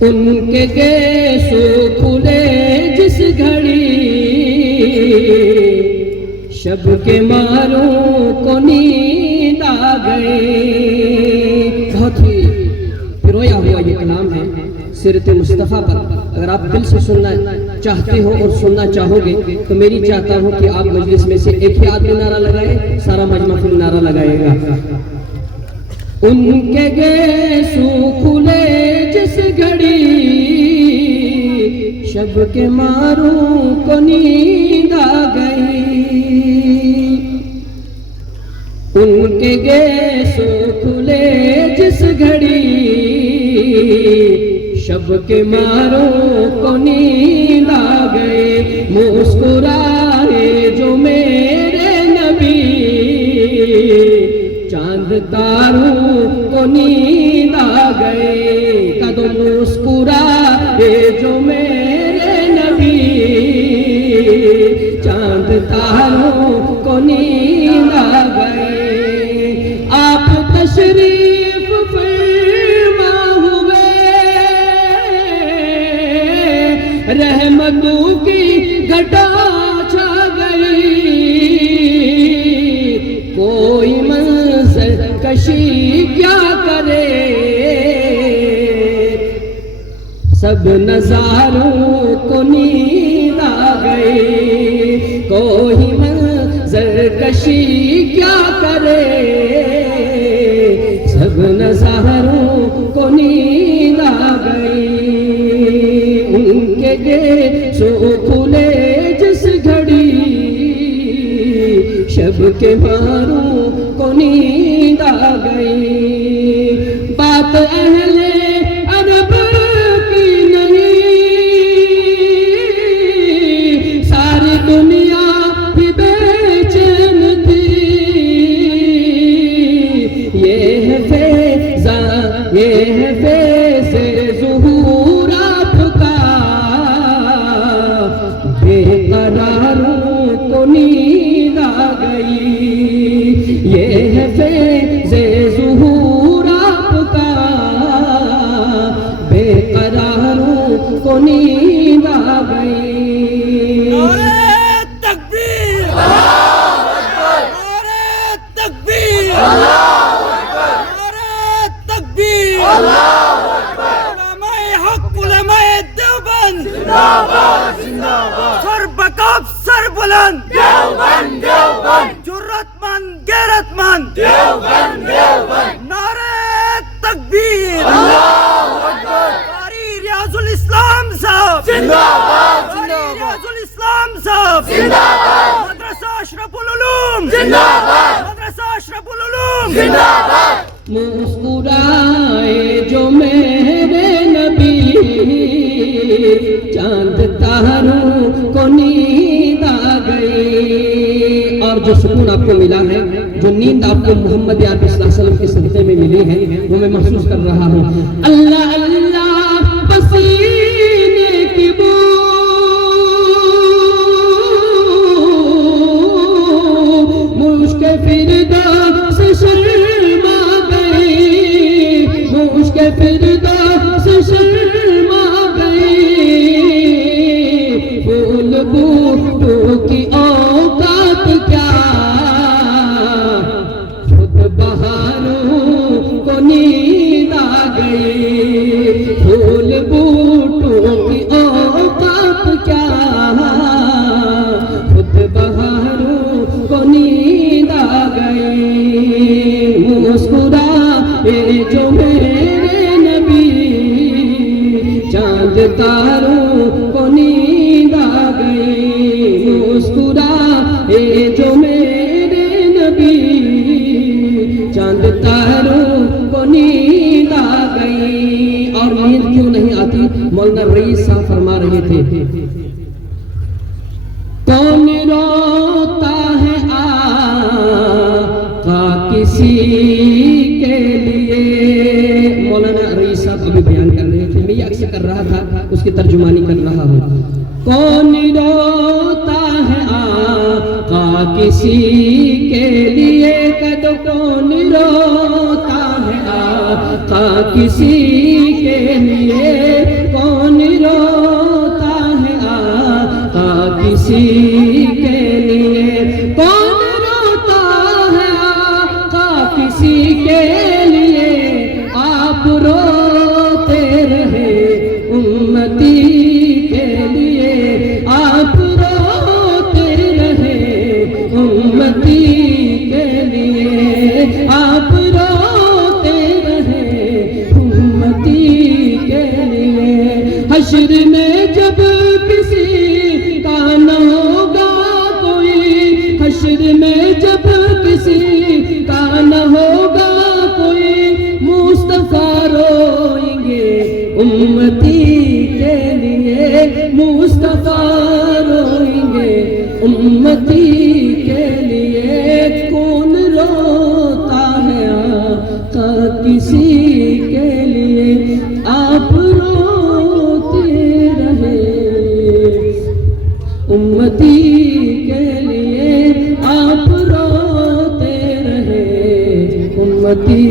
उनके गेसो खुले जिस घड़ी, शब के मारों को नींद आ गई। बहुत ही पिरोया हुआ ये कलाम है सीरत मुस्तफ़ा पर। अगर आप दिल से सुनना चाहते हो और सुनना चाहोगे तो मेरी चाहता हूँ कि आप मजलिस में से एक ही आदमी नारा लगाए, सारा मजमा फिर नारा लगाएगा। उनके गेसू खुले जिस घड़ी, शब के मारों को नींद आ गई। उनके गेसू खुले जिस घड़ी, शब के मारों को नींद आ गए। मुस्कुराए जो मेरे नबी, चांद तारों को नींद आ गए। कदम मुस्कुराए जो मेरे नबी, चांद तारों को नींद आ गए। आप तशरीफ फरमा हुए, रहमतों की घटा छा गई। कोई मंज़र कशी क्या करे, सब नज़ारों को नींद आ गई। कोई मंज़र कशी क्या करे, सब नज़ारों को नींद आ गई। उनके गेसो खुले जिस घड़ी, शब के मारों को नींद आ गई। बात अहले अरब की नहीं, सारी दुनिया भी बेचैन थी। ये है फैज़ा, ये है फैज़े ज़ुहूर आपका, बेकरारों को नींद आ गई। ये है फैज़े ज़ुहूर आपका, बेकरारों को नींद आ गई। नारे तकबीर, नारे तकबीर, नारे तकबीर। उलमाए हक, उलमाए देवबंद जिंदाबाद, जिंदाबाद। सर बकाब सर बुलंद देवबंद, देवबंद। जुर्रतमंद गैरतमंद देवबंद, देवबंद। नारे तकबीर, अल्लाहू अकबर। कारी रियाजुल इस्लाम साहब जिंदाबाद, जिंदाबाद। रियाजुल इस्लाम साहब जिंदाबाद। मदरसा अशरफुल उलूम जिंदाबाद, मदरसा अशरफुल उलूम जिंदाबाद। मुस्कुराए जो मेरे नबी, चांद तारों को नींद आ गई। और जो सुकून आपको मिला है, जो नींद आपको मोहम्मद अरबी सल्लल्लाहु अलैहि वसल्लम के सदक़े में मिली है, वो मैं महसूस कर रहा हूँ। अल्लाह अल्लाह पसीने की बू, मुश्के फिरदौस शर्मा गई, मुश्के फिरदौस शर्मा गई। फूल बूटों की औकात क्या, खुद बहारों को नींद आ गई। फूल बूटों की औकात क्या, खुद बहारों को नींद आ गई। मुस्कुराए जो मेरे नबी, चांद तारों को नींद आ गई। मुस्कुराए जो मेरे नबी, चांद तारों को नींद आ गई। और नींद क्यों नहीं आती, मौलाना रईस साहब फरमा रहे थे। कौन रोता है आका किसी के लिए, मौलाना रईस साहब अभी बयान कर रहे थे, मैं ये अक्सर कर रहा था, उसकी तर्जुमानी कर रहा हूँ। कौन रोता है आका किसी के लिए, कद कौन रोता है आका किसी के लिए। आप रोते रहे उम्मती के लिए। हश्र में जब किसी का न होगा कोई, हश्र में जब किसी का न होगा कोई, मुस्तफा रोएंगे उम्मती के लिए, मुस्तफा रोएंगे उम्मती के लिए। कौन रोता है आका किसी के लिए, आप रोते रहे उम्मती के लिए, आप रोते रहे उम्मती